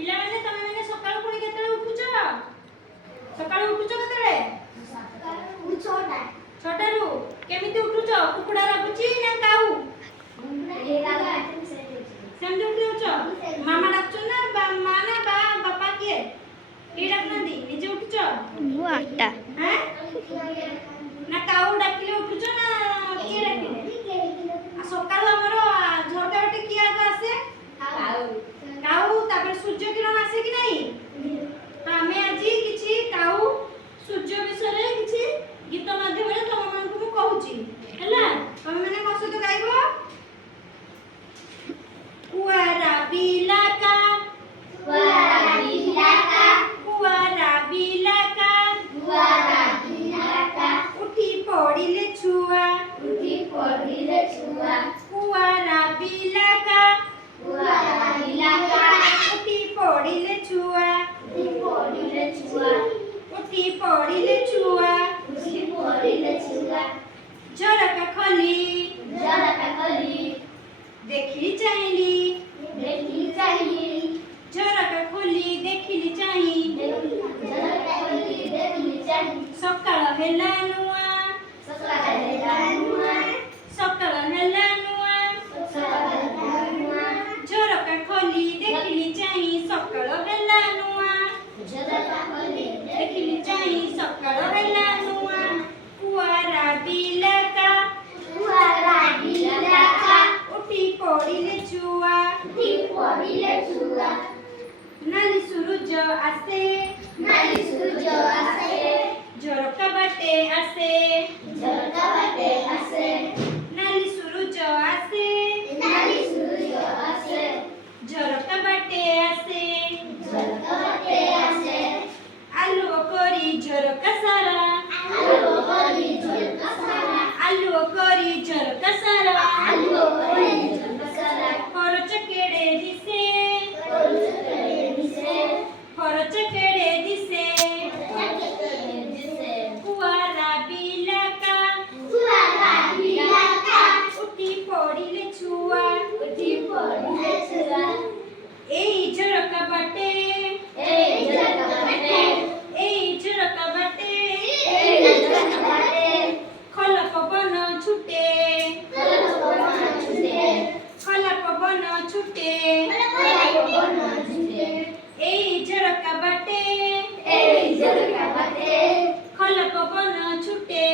ପିଲାମାନେ ତମେ ମାନେ ସକାଳୁ ପୁଣି କେତେବେଳେ ଉଠୁଛ? ସକାଳୁ ଉଠୁଛ କେତେବେଳେ? ସକାଳୁ 6ଟା। 6ଟାରୁ କେମିତି ଉଠୁଛ? କୁକୁଡ଼ା ରାବୁଛି ନା କାଉ? ସେମିତି ଉଠି ଯାଉଛ? ମାମା ଡାକୁଛ ନା ମା ନା ବାପା କିଏ? କିଏ ଡାକୁନାହାନ୍ତି? ନିଜେ ଉଠୁଛ? ମୁଁ 8ଟା। ନା କାଉ ଡାକିଲେ ଉଠୁଛ ନା କିଏ ଡାକିଲେ? ସକାଳୁ ଆମର ଝରକା ବାଟେ କିଏ ଆଗ ଆସେ? କାଉ। ତାପରେ ସୂର୍ଯ୍ୟ କିରଣ ଆସେ କି ନାହିଁ? ତ ଆମେ ଆଜି କିଛି କାଉ ସୂର୍ଯ୍ୟ ବିଷୟରେ କିଛି ଗୀତ ମାଧ୍ୟମରେ ତମମାନଙ୍କୁ ମୁଁ କହୁଛି ହେଲା। ତମେ ମାନେ ମୋ ସହିତ ଗାଇବ। କୁଆ ରାବିଲା କା, ଉଠି ପଡ଼ିଲେ ଛୁଆ, କୁଆ ରାବିଲା କା, ଉଠି ପଡ଼ିଲେ ଛୁଆ, ଉଠି ପଡ଼ିଲେ ଛୁଆ, ଝରକା ଖୋଲି ଦେଖିଲି ଚାହିଁଲି, ଝରକା ଖୋଲି ଦେଖିଲି ଚାହିଁ, ସକାଳ ହେଲା ନୂଆ, ସକାଳ ହେଲା ନୂଆ, ଝରକା ଖୋଲି ଦେଖିଲି ଚାହିଁ, ସକାଳ ହେଲା ନୂଆ, ଦେଖିଲି ଚାହିଁ, ସକାଳ ହେଲା ନୂଆ, କୁଆ ରାବିଲା କା, ଉଠି ପଡ଼ିଲେ ଛୁଆ, ନାଲି ସୂରୁଜ ଆସେ, ଝରକା ବାଟେ ଆସେ, ନାଲି ସୂରୁଜ ଆସେ, ଝରକା ବାଟେ ଆସେ, ଆଲୁଅ କରି ଝରକା ସାରା, ଆଲୁଅ କରି ଝରକା ସାରା, ଖରଚ କେଡ଼େ ଦିଶେ, ଖରଚ କେଡ଼େ ଦିଶେ, କୁଆ ରାବିଲା କା, ଉଠି ପଡ଼ିଲେ ଛୁଆ, ଏଇ ଝରକା ବାଟେ, ଏଇ ଝରକା ବାଟେ, ଖୋଲ ପବନ ଛୁଟେ, ଖୋଲ ପବନ ଛୁଟେ, ଏଇ ଝରକା ବାଟେ, ଖୋଲ ପବନ ଛୁଟେ।